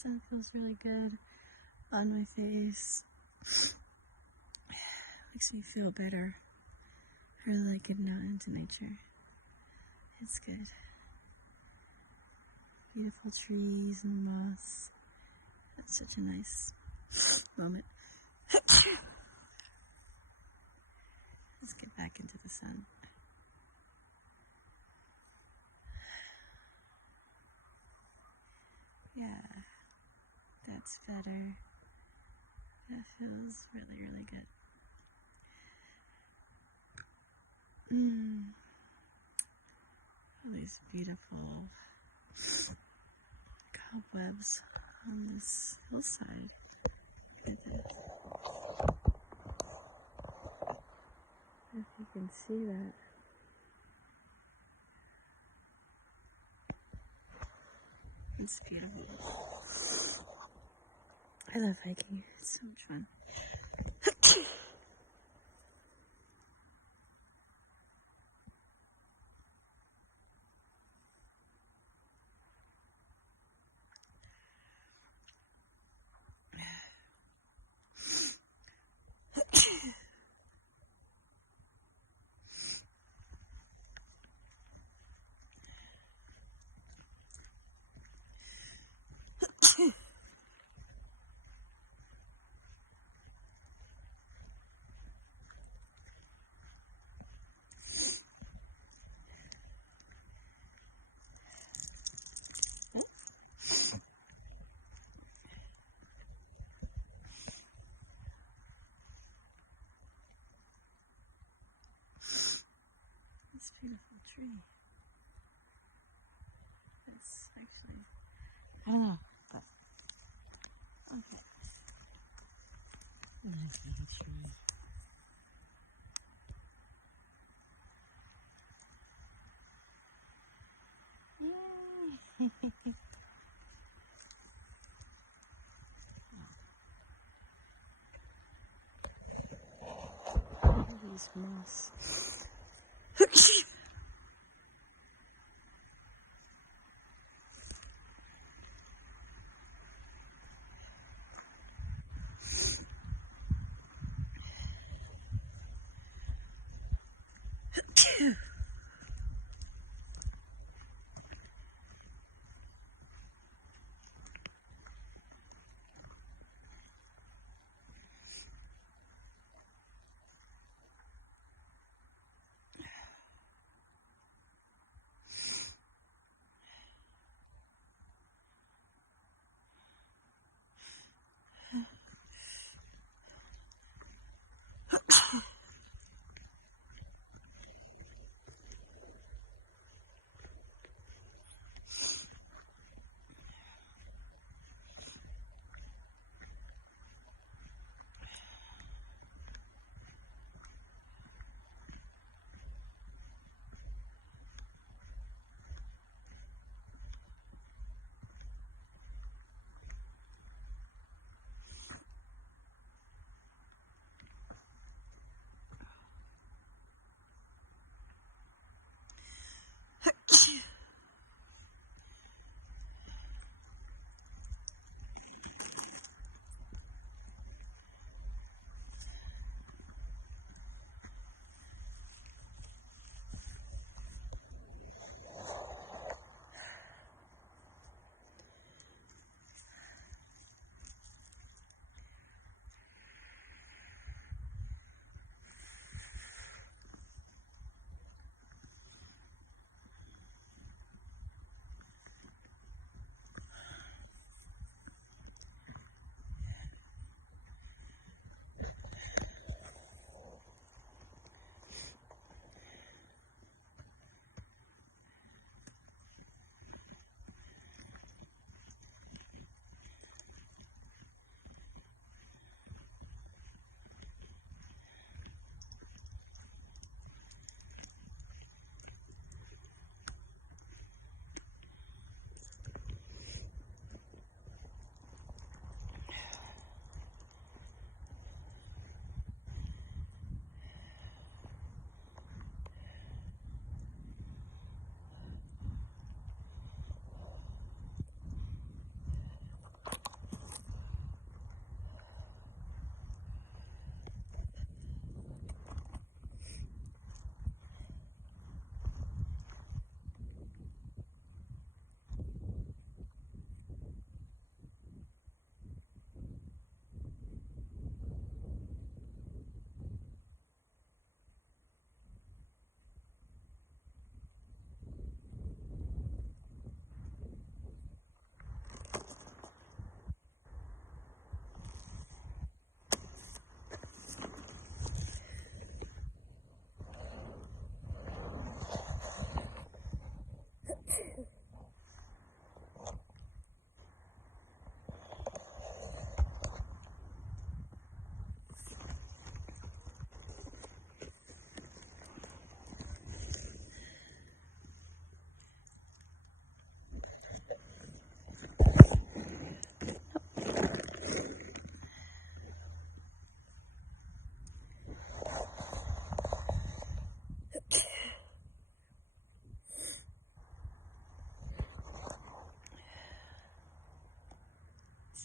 sun feels really good on my face. Makes me feel better. I really like getting out into nature. It's good. Beautiful trees and moss. That's such a nice moment. Let's get back into the sun. Yeah, that's better. That feels really, really good. All these beautiful cobwebs on this hillside. Look at this. If you can see that. It's beautiful. I love hiking. It's so much fun. This beautiful tree. It's actually, I don't know, but okay. Nice little tree. Yay! Look at these moss.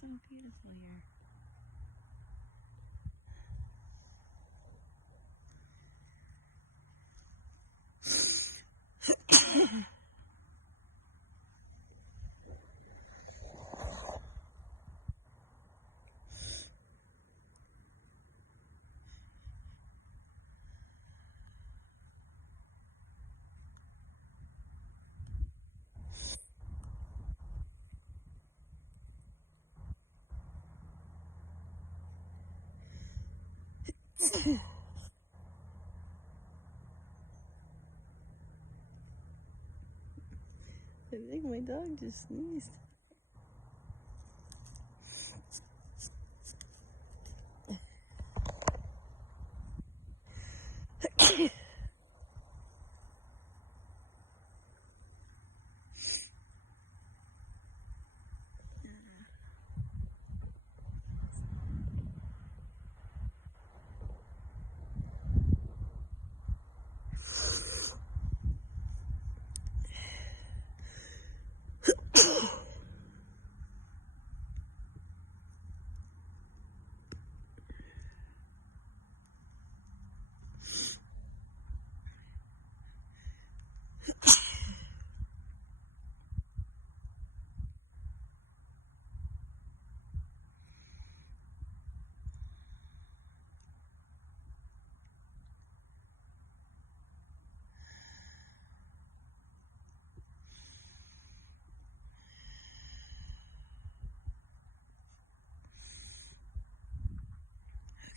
so beautiful here. I think my dog just sneezed.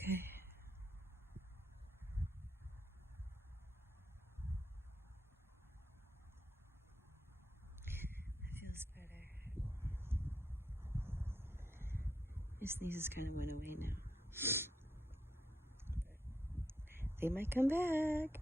Okay. It feels better. Your sneezes kind of went away now. They might come back.